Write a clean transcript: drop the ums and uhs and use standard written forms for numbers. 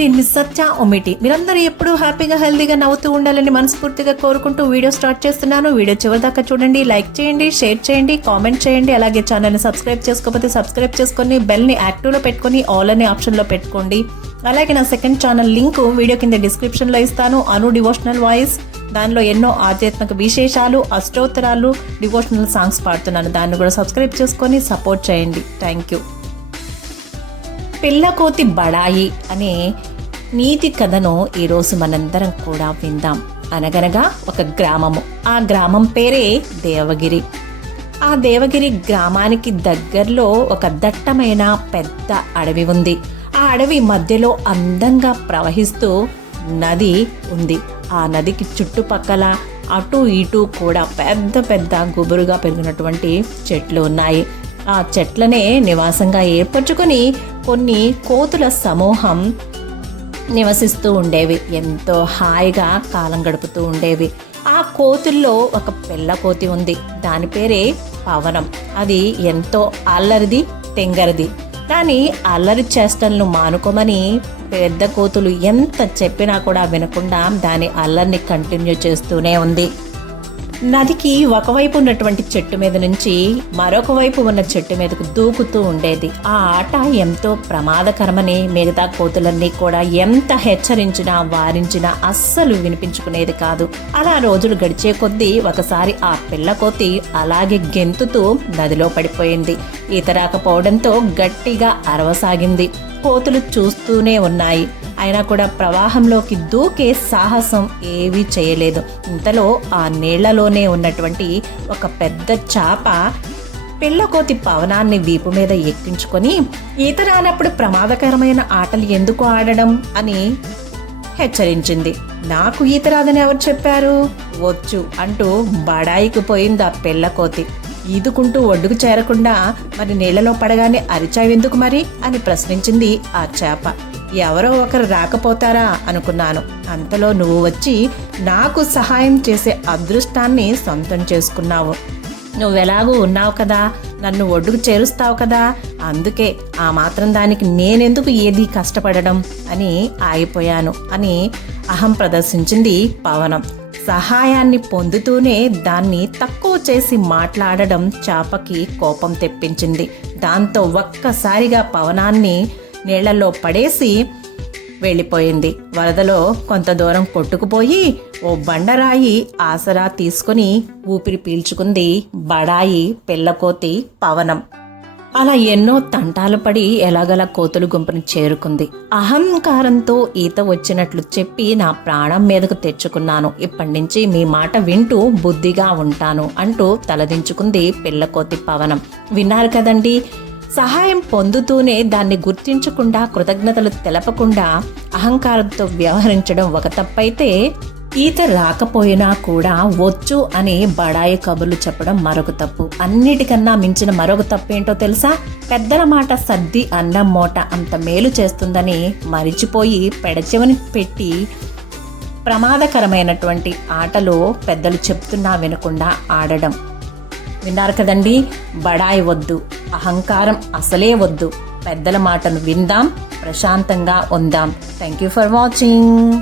నేను మిస్ సత్య ఒమిటి. మీరందరూ ఎప్పుడూ హ్యాపీగా హెల్తీగా నవ్వుతూ ఉండాలని మనస్ఫూర్తిగా కోరుకుంటూ వీడియో స్టార్ట్ చేస్తున్నాను. వీడియో చివరిదాకా చూడండి, లైక్ చేయండి, షేర్ చేయండి, కామెంట్ చేయండి. అలాగే ఛానల్ని సబ్స్క్రైబ్ చేసుకోకపోతే సబ్స్క్రైబ్ చేసుకొని బెల్ని యాక్టివ్లో పెట్టుకొని ఆల్ అనే ఆప్షన్లో పెట్టుకోండి. అలాగే నా సెకండ్ ఛానల్ లింక్ వీడియో కింద డిస్క్రిప్షన్లో ఇస్తాను. అను డివోషనల్ వాయిస్. దానిలో ఎన్నో ఆధ్యాత్మిక విశేషాలు, అష్టోత్తరాలు, డివోషనల్ సాంగ్స్ పాడుతున్నాను. దాన్ని కూడా సబ్స్క్రైబ్ చేసుకొని సపోర్ట్ చేయండి. Thank you. పిల్లకోతి బడాయి అనే నీతి కథను ఈరోజు మనందరం కూడా విందాం. అనగనగా ఒక గ్రామము. ఆ గ్రామం పేరే దేవగిరి. ఆ దేవగిరి గ్రామానికి దగ్గరలో ఒక దట్టమైన పెద్ద అడవి ఉంది. ఆ అడవి మధ్యలో అందంగా ప్రవహిస్తూ నది ఉంది. ఆ నదికి చుట్టుపక్కల అటు ఇటు కూడా పెద్ద పెద్ద గుబురుగా పెరిగినటువంటి చెట్లు ఉన్నాయి. ఆ చెట్లనే నివాసంగా ఏర్పరచుకొని కొన్ని కోతుల సమూహం నివసిస్తూ ఉండేవి. ఎంతో హాయిగా కాలం గడుపుతూ ఉండేవి. ఆ కోతుల్లో ఒక పిల్ల కోతి ఉంది. దాని పేరే పవనం. అది ఎంతో అల్లరిది, తెంగరది. దాని అల్లరి చేష్టలను మానుకోమని పెద్ద కోతులు ఎంత చెప్పినా కూడా వినకుండా దాని అల్లరిని కంటిన్యూ చేస్తూనే ఉంది. నదికి ఒకవైపు ఉన్నటువంటి చెట్టు మీద నుంచి మరొక వైపు ఉన్న చెట్టు మీదకు దూకుతూ ఉండేది. ఆ ఆట ఎంతో ప్రమాదకరమని మిగతా కోతులన్నీ కూడా ఎంత హెచ్చరించినా వారించినా అస్సలు వినిపించుకునేది కాదు. అలా రోజులు గడిచే కొద్దీ ఒకసారి ఆ పిల్ల కోతి అలాగే గెంతుతూ నదిలో పడిపోయింది. ఈత రాకపోవడంతో గట్టిగా అరవసాగింది. కోతులు చూస్తూనే ఉన్నాయి. అయినా కూడా ప్రవాహంలోకి దూకే సాహసం ఏవీ చేయలేదు. ఇంతలో ఆ నీళ్లలోనే ఉన్నటువంటి ఒక పెద్ద చాప పిల్లకోతి పవనాన్ని వీపు మీద ఎక్కించుకొని, ఈత రానప్పుడు ప్రమాదకరమైన ఆటలు ఎందుకు ఆడడం అని హెచ్చరించింది. నాకు ఈత రాదని ఎవరు చెప్పారు? వచ్చు అంటూ బడాయికి పోయింది ఆ పిల్లకోతి. ఈదుకుంటూ ఒడ్డుకు చేరకుండా మరి నీళ్లలో పడగానే అరిచావెందుకు మరి అని ప్రశ్నించింది ఆ చేప. ఎవరో ఒకరు రాకపోతారా అనుకున్నాను. అంతలో నువ్వు వచ్చి నాకు సహాయం చేసే అదృష్టాన్ని సొంతం చేసుకున్నావు. నువ్వెలాగూ ఉన్నావు కదా, నన్ను ఒడ్డుకు చేరుస్తావు కదా, అందుకే ఆ మాత్రం దానికి నేనెందుకు ఏది కష్టపడడం అని ఆగిపోయాను అని అహం ప్రదర్శించింది పవనం. సహాయాన్ని పొందుతూనే దాన్ని తక్కువ చేసి మాట్లాడడం చాపకి కోపం తెప్పించింది. దాంతో ఒక్కసారిగా పవనాన్ని నీళ్లలో పడేసి వెళ్ళిపోయింది. వరదలో కొంత దూరం కొట్టుకుపోయి ఓ బండరాయి ఆసరా తీసుకుని ఊపిరి పీల్చుకుంది బడాయి పిల్లకోతి పవనం. అలా ఎన్నో తంటాలు పడి ఎలాగలా కోతులు గుంపుని చేరుకుంది. అహంకారంతో ఈత వచ్చినట్లు చెప్పి నా ప్రాణం మీదకు తెచ్చుకున్నాను. ఇప్పటి నుంచి మీ మాట వింటూ బుద్ధిగా ఉంటాను అంటూ తలదించుకుంది పిల్లకోతి పవనం. విన్నారు కదండి, సహాయం పొందుతూనే దాన్ని గుర్తించకుండా కృతజ్ఞతలు తెలపకుండా అహంకారంతో వ్యవహరించడం ఒక తప్పైతే, ఈత రాకపోయినా కూడా వచ్చు అని బడాయి కబుర్లు చెప్పడం మరొక తప్పు. అన్నిటికన్నా మించిన మరొక తప్పు ఏంటో తెలుసా? పెద్దల మాట సర్ది అన్నం మూట అంత మేలు చేస్తుందని మరిచిపోయి పెడచెవిని పెట్టి ప్రమాదకరమైనటువంటి ఆటలో పెద్దలు చెప్తున్నా వినకుండా ఆడడం. విన్నారు కదండి, బడాయి వద్దు, అహంకారం అసలే వద్దు. పెద్దల మాటను విందాం, ప్రశాంతంగా ఉందాం. Thank you for watching.